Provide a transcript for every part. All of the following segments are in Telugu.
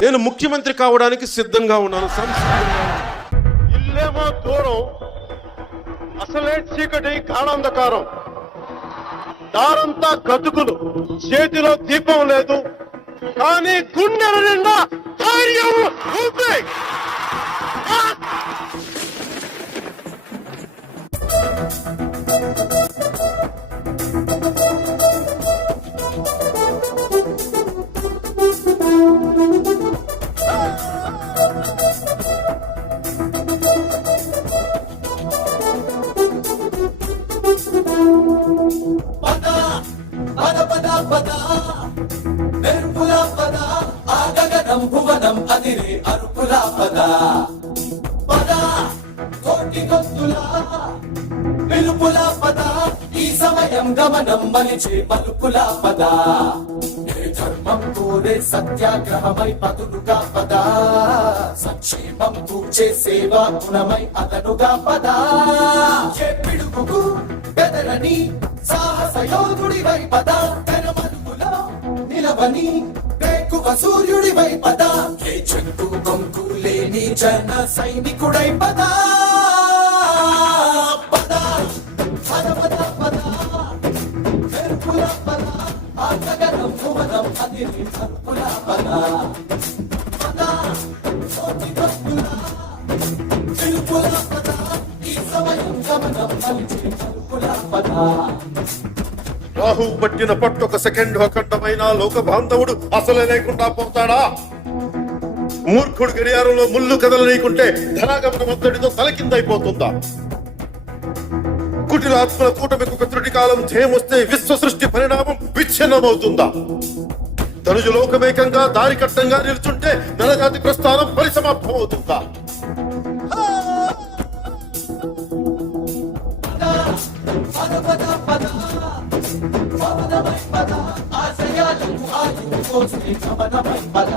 నేను ముఖ్యమంత్రి కావడానికి సిద్ధంగా ఉన్నాను ఇల్లేమో దూరం అసలే చీకటి గాఢంధకారం. దారంతా గతుకులు చేతిలో దీపం లేదు కానీ గుండెల నిండా ధైర్యం ఉంది. ఆ! పద మెరుపుల పద ఆ గగనం భువనం అదిరే అరుపుల పద. పద కోటి గొంతుల పిలుపుల పద ఈ సమయం గమనం మలిచే పద. ధర్మం కోరే సత్యాగ్రహమై పదులుగా పద. సంక్షేమం కూర్చే సేవా గుణమై అతనుగా పద. పిడుగుకు బెదరని సాహస యోధుడి వై పద తెరమలుగులో నిలవని వేకువ సూర్యుడివై పద ఏ చెంగు కొంకు లేని జన సైనికుడై పద. పద. పద పద పద. మెరుపుల పద. ఆ గగనం భువనం అదిరి తలుపుల పద. పద. రాహు పట్టిన పట్టొక సెకండ్ అఖండమైన లోక బాంధవుడు అసలే లేకుండా పోతాడా? మూర్ఖుడు గడియారంలో ముళ్ళు కదలనీకుంటే ధనాగమనం అంతటితో తలకిందైపోతుందా కుటిలాత్మల కూటమికి ఒక త్రుటి కాలం జయమొస్తే విశ్వ సృష్టి పరిణామం విచ్ఛిన్నమవుతుందా? తనుజు లోకమేకంగా దారి కట్టంగా నిల్చుంటే నరజాతి ప్రస్థానం పరిసమాప్తం పద పద పద పవనమై పద ఆశయాలకు ఆయువు కోసే గమనమై పద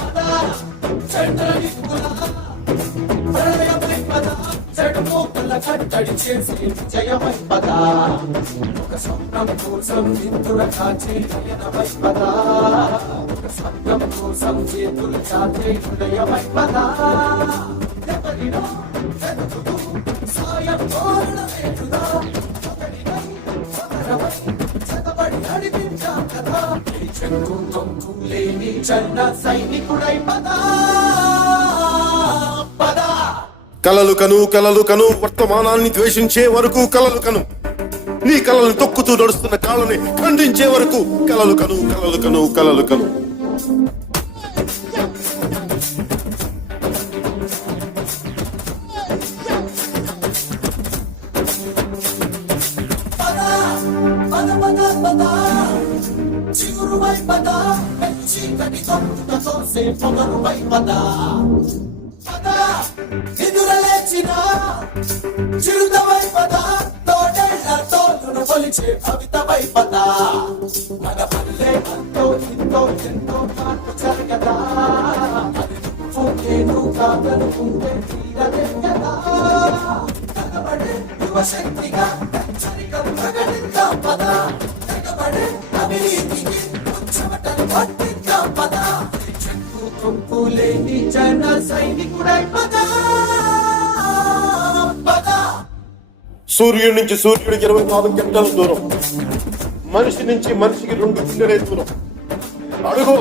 పద చంద్రదిక్కుల ప్రళయమై పద చెడుమోకల కట్టడి చేసే విజయమై పద ఒక స్వప్నం కోసం కాచే నయనమై పద ఒక స్వప్నం కోసం చేతులు చాచే హృదయమై పద ఎవరినో వెతుకుతూ లేని చన్న సైనికుడై కలలు కను కలలు కను వర్తమానాన్ని ద్వేషించే వరకు కలలు కను. నీ కలలను తొక్కుతూ నడుస్తున్న కాళ్ళని ఖండించే వరకు కలలు కను కలలు కను కలలు కను. మెచ్చి కటి తొక్కుతో సే పొగరువై పద పద ఎదురలేచిన చిరుతవై పద తోడేళ్ళ తోలును కొలిచే కవితవై పద మన పల్లె అంతో ఇంతో ఎంతో జరగదా నేను కాదనుకుంటే తీరదే కదా కనబడే యువశక్తిగా చెక్కు జన సైనికుడై పద సూర్యుడి నుంచి సూర్యుడికి ఇరవై నాలుగు గంటల దూరం. మనిషి నుంచి మనిషికి రెండు గుండెలే దూరం. అడుగు.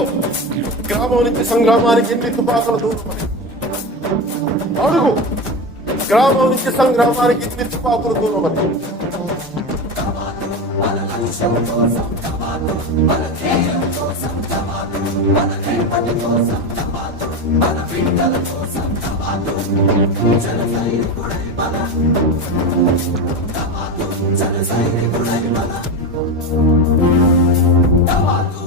గ్రామం నుంచి సంగ్రామానికి ఎన్ని తుపాకుల దూరం అడుగు. గ్రామం నుంచి సంగ్రామానికి ఎన్ని తుపాకుల దూరం అని. మన లక్ష్యం కోసం మన ధ్యేయం కోసం మన తిరుపతి కోసం తపాదు మన బిడ్డల కోసం తపాదు జన సైనికుడై మన తపాదు జన సైనికుడై మన తపాదు